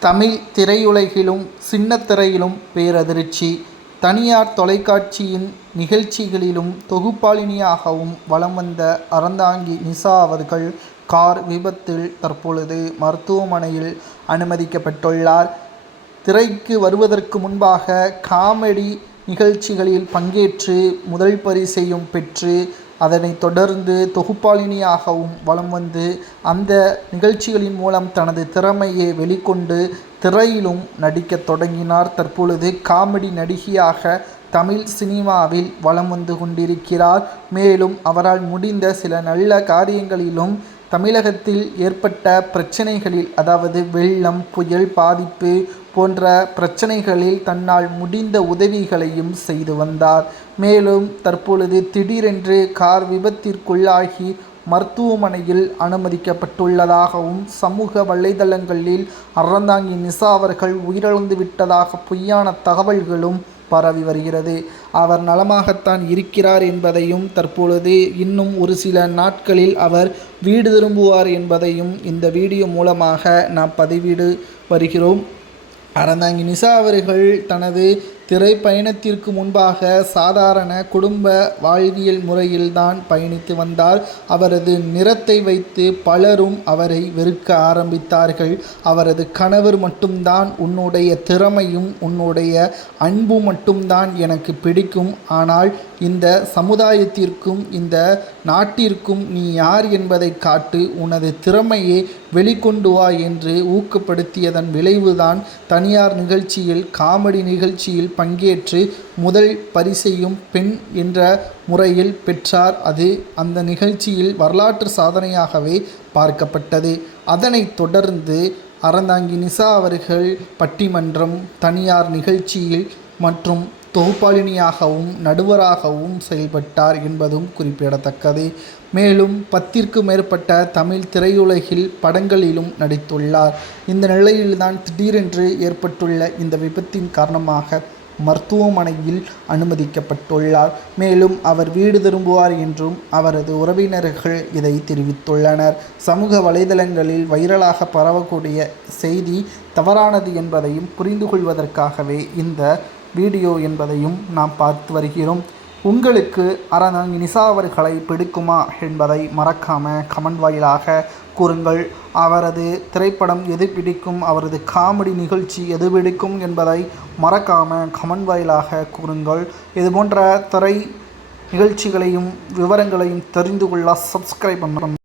தமிழ் திரையுலகிலும் சின்னத்திரையிலும் பேரதிர்ச்சி தனியார் தொலைக்காட்சியின் நிகழ்ச்சிகளிலும் தொகுப்பாளினியாகவும் வலம் வந்த அறந்தாங்கி நிசா அவர்கள் கார் விபத்தில் தற்பொழுது மருத்துவமனையில் அனுமதிக்கப்பட்டுள்ளார். திரைக்கு வருவதற்கு முன்பாக காமெடி நிகழ்ச்சிகளில் பங்கேற்று முதல் பரிசையும் பெற்று அதனைத் தொடர்ந்து தொகுப்பாளினியாகவும் வலம் வந்து அந்த நிகழ்ச்சிகளின் மூலம் தனது திறமையை வெளிக்கொண்டு திரையிலும் நடிக்கத் தொடங்கினார். தற்பொழுது காமெடி நடிகையாக தமிழ் சினிமாவில் வலம் வந்து கொண்டிருக்கிறார். மேலும் அவரால் முடிந்த சில நல்ல காரியங்களிலும் தமிழகத்தில் ஏற்பட்ட பிரச்சனைகளில் அதாவது வெள்ளம் புயல் பாதிப்பு போன்ற பிரச்சனைகளில் தன்னால் முடிந்த உதவிகளையும் செய்து வந்தார். மேலும் தற்பொழுது திடீரென்று கார் விபத்திற்குள்ளாகி மருத்துவமனையில் அனுமதிக்கப்பட்டுள்ளதாகவும் சமூக வலைதளங்களில் அறந்தாங்கி நிசா அவர்கள் உயிரிழந்து விட்டதாக பொய்யான தகவல்களும் பரவி வருகிறது. அவர் நலமாகத்தான் இருக்கிறார் என்பதையும் தற்பொழுது இன்னும் ஒரு சில நாட்களில் அவர் வீடு திரும்புவார் என்பதையும் இந்த வீடியோ மூலமாக நாம் பதிவிடு வருகிறோம். அறந்தாங்கி நிஷா அவர்கள் தனது திரைப்பயணத்திற்கு முன்பாக சாதாரண குடும்ப வாழ்வியல் முறையில்தான் பயணித்து வந்தார். அவரது நிறத்தை வைத்து பலரும் அவரை வெறுக்க ஆரம்பித்தார்கள். அவரது கணவர் மட்டும்தான் உன்னுடைய திறமையும் உன்னுடைய அன்பு மட்டும்தான் எனக்கு பிடிக்கும். ஆனால் இந்த சமுதாயத்திற்கும் இந்த நாட்டிற்கும் நீ யார் என்பதை காட்டு உனது திறமையை வெளிக்கொண்டு வா என்று ஊக்கப்படுத்தியதன் விளைவுதான் தனியார் நிகழ்ச்சியில் காமெடி நிகழ்ச்சியில் பங்கேற்று முதல் பரிசையும் பெண் என்ற முறையில் பெற்றார். அது அந்த நிகழ்ச்சியில் வரலாற்று சாதனையாகவே பார்க்கப்பட்டது. அதனைத் தொடர்ந்து அறந்தாங்கி நிசா அவர்கள் பட்டிமன்றம் தனியார் நிகழ்ச்சியில் மற்றும் தொகுப்பாளினியாகவும் நடுவராகவும் செயல்பட்டார் என்பதும் குறிப்பிடத்தக்கது. மேலும் பத்திற்கும் மேற்பட்ட தமிழ் திரையுலகில் படங்களிலும் நடித்துள்ளார். இந்த நிலையில்தான் திடீரென்று ஏற்பட்டுள்ள இந்த விபத்தின் காரணமாக மருத்துவமனையில் அனுமதிக்கப்பட்டுள்ளார். மேலும் அவர் வீடு திரும்புவார் என்றும் அவரது உறவினர்கள் இதை தெரிவித்துள்ளனர். சமூக வலைதளங்களில் வைரலாக பரவக்கூடிய செய்தி தவறானது என்பதையும் புரிந்து கொள்வதற்காகவே இந்த வீடியோ என்பதையும் நாம் பார்த்து வருகிறோம். உங்களுக்கு அரணங் நிசாவர்களை பிடிக்குமா என்பதை மறக்காமல் கமெண்ட் வாயிலாக கூறுங்கள். அவரது திரைப்படம் எது பிடிக்கும் அவரது காமெடி நிகழ்ச்சி எது பிடிக்கும் என்பதை மறக்காமல் கமெண்ட் வாயிலாக கூறுங்கள். இது போன்ற திரை நிகழ்ச்சிகளையும் விவரங்களையும் தெரிந்து கொள்ள சப்ஸ்கிரைப் பண்ணுறோம்